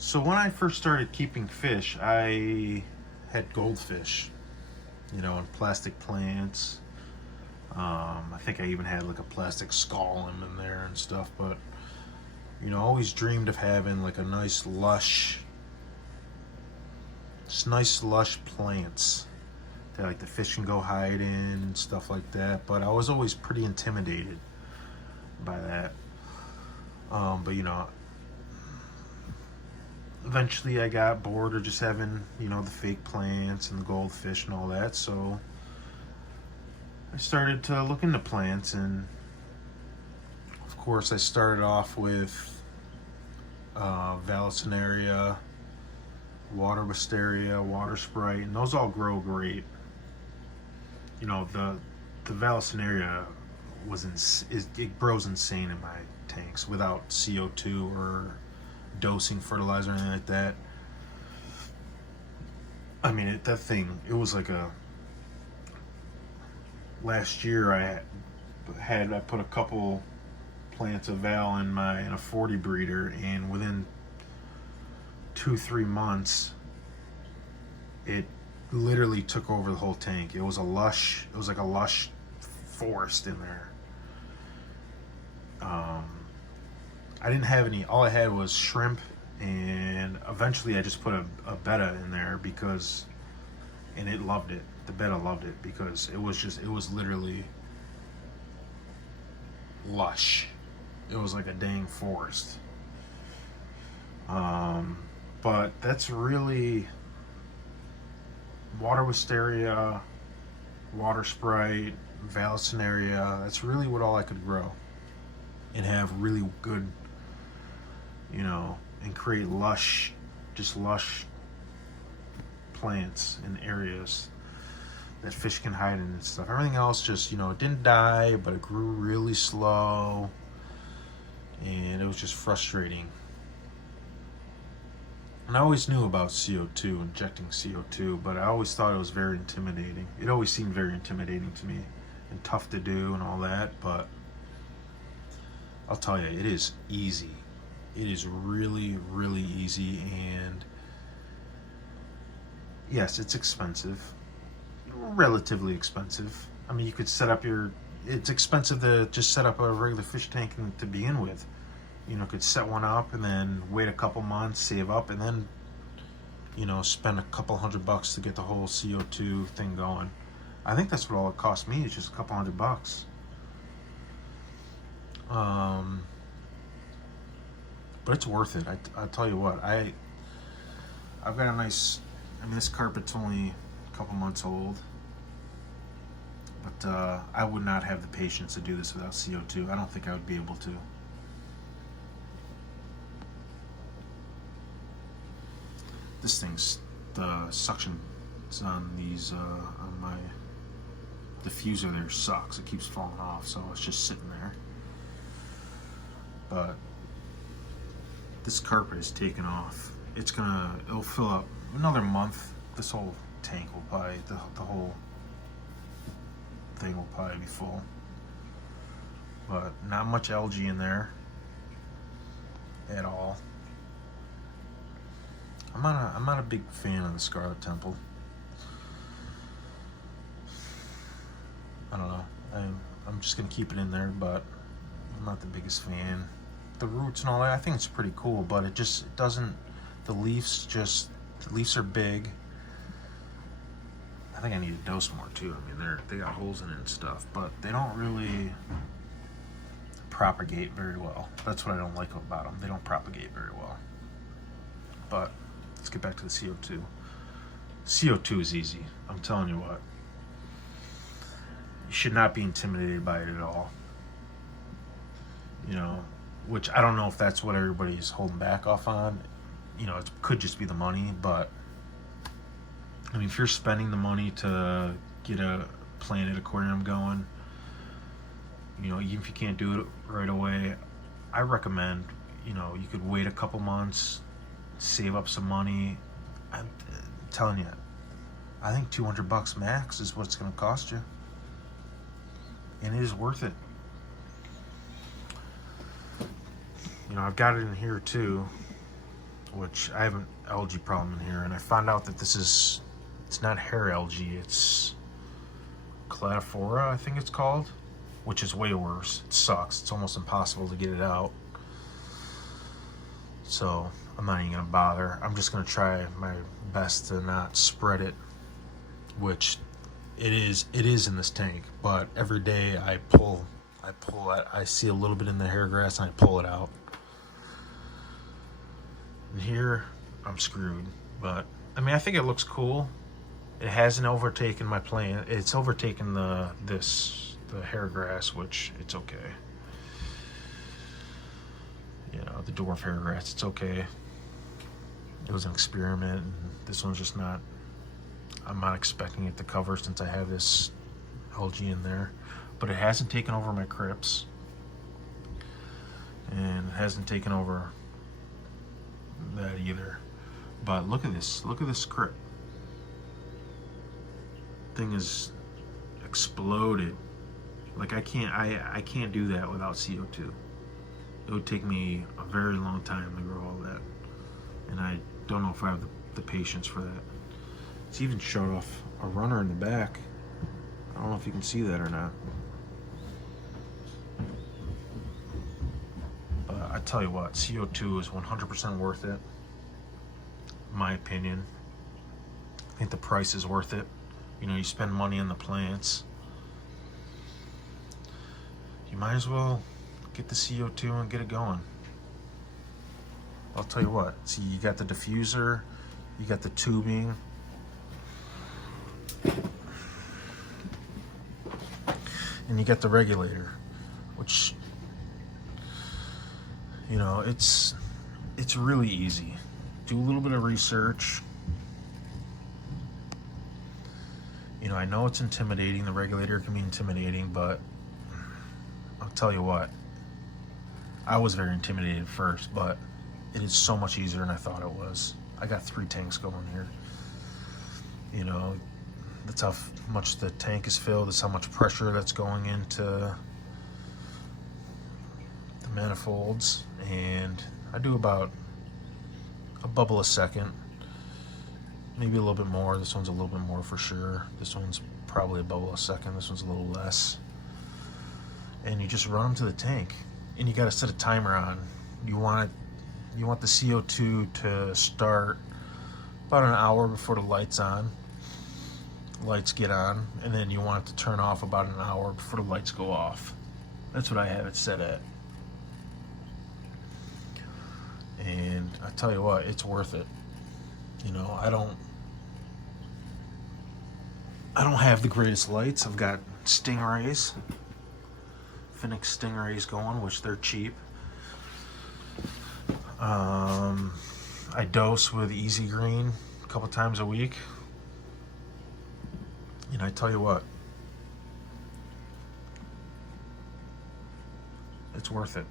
So when I first started keeping fish, I had goldfish, and plastic plants. I think I even had like a plastic skull in there and stuff. But always dreamed of having like a nice lush plants that like the fish can go hide in and stuff like that. But I was always pretty intimidated by that. But eventually I got bored of just having, the fake plants and the goldfish and all that. So I started to look into plants, and of course I started off with Vallisneria, water wisteria, water sprite, and those all grow great. The Vallisneria it grows insane in my tanks without CO2 or dosing fertilizer or anything like that. I mean, it was like a. Last year I put a couple plants of Val in a 40 breeder, and within 2-3 months, it literally took over the whole tank. It was like a lush forest in there. I didn't have any. All I had was shrimp, and eventually I just put a betta in there and it loved it. The betta loved it because it was literally lush. It was like a dang forest. But that's really water wisteria, water sprite, Vallisneria. That's really what all I could grow and have really good, and create lush plants in areas that fish can hide in and stuff. Everything else just, it didn't die, but it grew really slow, and it was just frustrating. And I always knew about CO2, injecting CO2, but I always thought it was very intimidating. It always seemed very intimidating to me and tough to do and all that, but I'll tell you, it is easy. It is really, really easy, and yes, it's expensive. Relatively expensive. I mean, you could it's expensive to just set up a regular fish tank to begin with. Could set one up and then wait a couple months, save up, and then, spend a couple $100 to get the whole CO2 thing going. I think that's what all it cost me, is just a couple $100. But it's worth it. I tell you what, I've got a nice. I mean, this carpet's only a couple months old, but I would not have the patience to do this without CO2. I don't think I would be able to. The suction on these on my diffuser there sucks. It keeps falling off, so it's just sitting there. But this carpet is taking off. It'll fill up another month. This whole tank will probably, the whole thing will probably be full. But not much algae in there at all. I'm not a big fan of the Scarlet Temple. I don't know. I'm just gonna keep it in there, but I'm not the biggest fan. The roots and all that, I think it's pretty cool, but it doesn't. The leaves are big. I think I need to dose more too. I mean, they got holes in it and stuff, but they don't really propagate very well. That's what I don't like about them. They don't propagate very well. But let's get back to the CO2. CO2 is easy. I'm telling you what. You should not be intimidated by it at all. Which I don't know if that's what everybody's holding back off on. It could just be the money, but I mean, if you're spending the money to get a planted aquarium going, even if you can't do it right away, I recommend, you could wait a couple months, save up some money. I'm telling you, I think $200 max is what it's going to cost you, and it is worth it. I've got it in here too. which I have an algae problem in here, and I found out that it's not hair algae, it's cladophora, I think it's called, which is way worse. It sucks. It's almost impossible to get it out. So I'm not even gonna bother. I'm just gonna try my best to not spread it, which it is in this tank. But every day I pull it. I see a little bit in the hair grass and I pull it out. And here I'm screwed. But I mean, I think it looks cool. It hasn't overtaken my plant. It's overtaken the hair grass, which it's okay. You know, the dwarf hair grass, it's okay. It was an experiment, and this one's just not. I'm not expecting it to cover since I have this algae in there, but it hasn't taken over my crypts, and it hasn't taken over that either. But look at this crypt. Thing is exploded. Like I can't do that without CO2. It would take me a very long time to grow all that, and I don't know if I have the patience for that. It's even showed off a runner in the back. I don't know if you can see that or not. But I tell you what, CO2 is 100% worth it, in my opinion. I think the price is worth it. You know, you spend money on the plants, you might as well get the CO2 and get it going. I'll tell you what, see, you got the diffuser, you got the tubing, and you got the regulator, which, you know, it's really easy. Do a little bit of research. You know, I know it's intimidating, the regulator can be intimidating, but I'll tell you what, I was very intimidated first, but it is so much easier than I thought it was. I got 3 tanks going here. You know, that's how much the tank is filled, that's how much pressure that's going into the manifolds, and I do about a bubble a second, maybe a little bit more. This one's a little bit more for sure. This one's probably a bubble a second. This one's a little less. And you just run them to the tank, and you got to set a timer on. You want the CO2 to start about an hour before the lights get on, and then you want it to turn off about an hour before the lights go off. That's what I have it set at. And I tell you what, it's worth it. You know, I don't have the greatest lights. I've got Stingrays, Phoenix Stingrays going, which they're cheap. I dose with Easy Green a couple times a week. And I tell you what, it's worth it.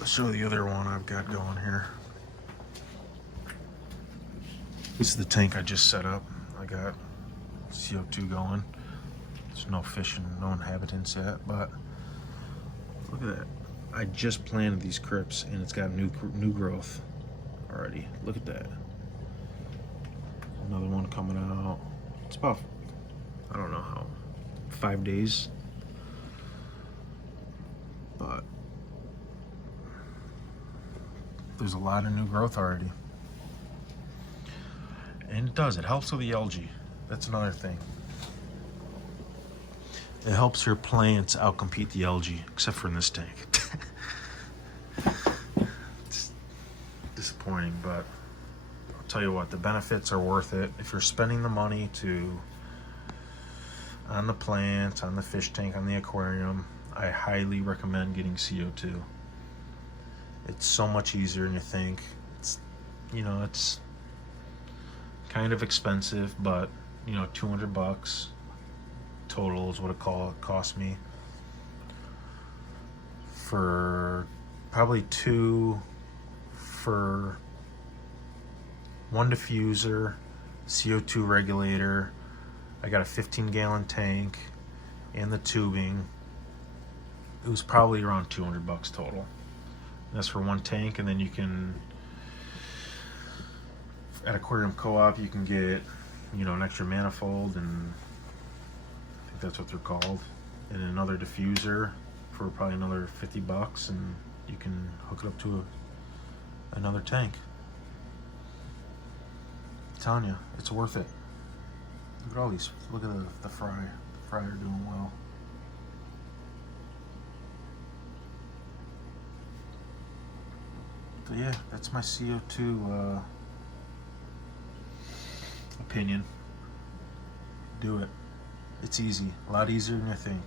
I'll show the other one I've got going here. This is the tank I just set up. I got CO2 going. There's no fish and no inhabitants yet, but look at that. I just planted these crypts and it's got new growth already. Look at that. Another one coming out. It's about, I don't know how, 5 days. But there's a lot of new growth already. And it helps with the algae. That's another thing. It helps your plants outcompete the algae, except for in this tank. It's disappointing, but I'll tell you what, the benefits are worth it. If you're spending the money on the plants, on the fish tank, on the aquarium, I highly recommend getting CO2. It's so much easier than you think. It's kind of expensive, but $200 total is what it cost me for probably 2 for 1 diffuser, CO2 regulator. I got a 15-gallon tank and the tubing. It was probably around $200 total. That's for one tank, and then you can, at Aquarium Co-op, you can get, an extra manifold, and I think that's what they're called, and another diffuser for probably another $50, and you can hook it up to another tank. I'm telling you, it's worth it. Look at all these. Look at the fry. The fry are doing well. So yeah, that's my CO2 opinion. Do it. It's easy. A lot easier than you think.